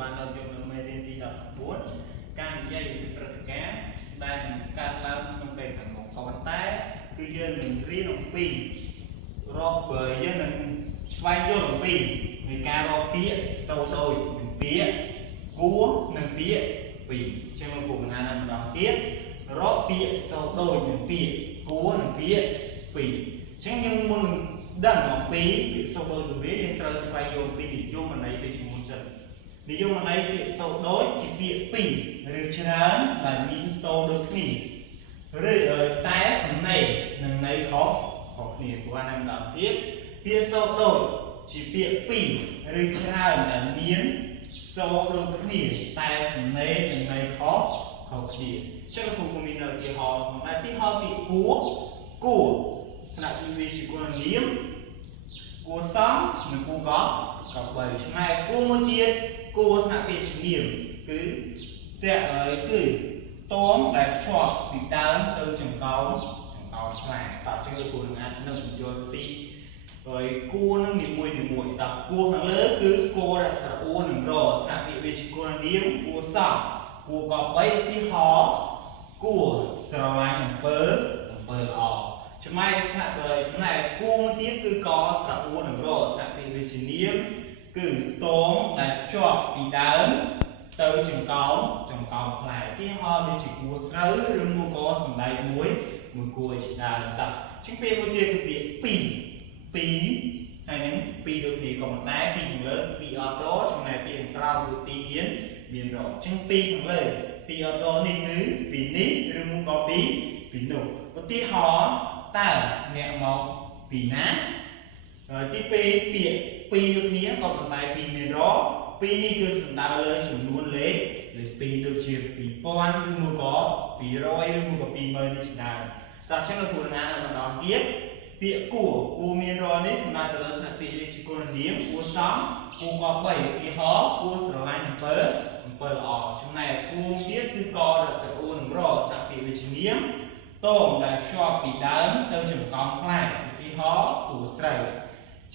បានដល់យកនៅមេរៀនទី14ការនិយាយពីព្រឹត្តិការណ៍ដែលកើតឡើងក្នុងពេលខាងមុខក៏ប៉ុន្តែគឺយើងនឹងរៀនអំពីរកយើងនឹងស្វែងយល់អំពីនៃការរកពាក្យសូដូចនឹងពាក្យគួរនិងពាក្យពីរជាងលោកគ្រូបង្ហាញម្ដងទៀតរកពាក្យសូដូចនឹងពាក្យគួរនិងពាក្យពីរជាងយើងមុនដឹងអំពីពាក្យសូដូចនឹងវាយើងត្រូវស្វែងយល់ពីនិយមន័យវាជាមុនចឹងនិយមន័យពាក្យសូដូចជាពាក្យពីរឬច្រើនដែលមានសូដូចគ្នាឬតែសំណេរនិងន័យខុសគ្នាព្រោះអានម្ដងទៀតពាក្យសូដូចជាពាក្យពីរឬច្រើនដែលមានសូដូចគ្នាតែសំណេរនិងន័យខុសគ្នាចឹងគ្រូក៏មានឧទាហរណ៍ផងដែរទីហោពាក្យគួរថ្នាក់ពីវាជាគុណនាមគួរសមនិងគួរកប់3ឆ្ងាយគួរមួយទៀតគួរថ្នាក់ពាក្យជំនាញគឺតែគឺតមតែភ្ជាប់ពីដើមទៅចង្កោមខ្លាតើចឹងលោកគ្រូនឹងអាចនឹងបញ្ចូលពីហើយគួរនឹងនីមួយតើគួរខាងលើគឺគួរដែលស្រអួរនឹងរថ្នាក់ពាក្យវាជាគុណនាមគួរសមគួរកប់3ទីហោគួរស្រឡាញ់អំពើល្អចំណែកគួរមួយទៀតគឺកស្រអួរនឹងរថ្នាក់ពាក្យវាជានាមគឺតងដែលភ្ជាប់ពីដើមទៅចង្កោមផ្លែទីហោវាជាគួរស្រូវឬមួយក៏សំដែងមួយគួរជាដើមតើជាងពាក្យមួយទៀតគឺពាក្យពីរហើយនឹងពីរដូចគ្នាក៏ប៉ុន្តែពីខាងលើពីអត់រចំណែកពីខាងក្រោមគឺពីមានរជាងពីខាងលើពីអត់រនេះគឺពីនេះឬមួយក៏ពីនោះឧទាហរណ៍តើអ្នកមកពីណាទី2ពាក្យពីរដូចគ្នាក៏ប៉ុន្តែពីមានរពីនេះគឺសំដៅលើចំនួនលេខ2ដូចជា2000ឬមួយក៏200ឬមួយក៏20000នេះជាដើមតើអញ្ចឹងលោកគ្រូនឹងអានដល់ម្ដងទៀតពាក្យគួរមានរនេះសំដៅទៅលើថ្នាក់ពាក្យជាគុណនាមគួរសមគួរក៏3ឧទាហរណ៍គួរស្រឡាញ់អំពើល្អចំណែកគួរទៀតគឺកដែលស្រអួរនឹងរថ្នាក់ពាក្យវិជ្ជនាមតងដែលភ្ជាប់ពីដើមទៅចង្កោមផ្លែឧទាហរណ៍គួរស្រូវ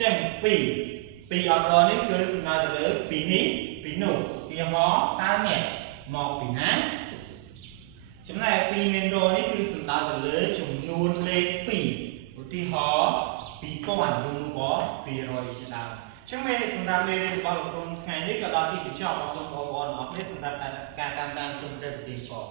ចឹងពីអត់រនេះគឺសំដៅទៅលើពីនេះពីនោះឧទាហរណ៍តើអ្នកមកពីណាចំណែកពីមានរនេះគឺសំដៅទៅលើចំនួនលេខ2ឧទាហរណ៍2000ឬមួយក៏200ជាដើមចឹងសម្រាប់មេរៀនរបស់លោកគ្រូថ្ងៃនេះក៏ដល់ទីបញ្ចប់អរគុណបងប្អូនអរគុណសម្រាប់ការតាមដានសូមព្រះប្រទានពរ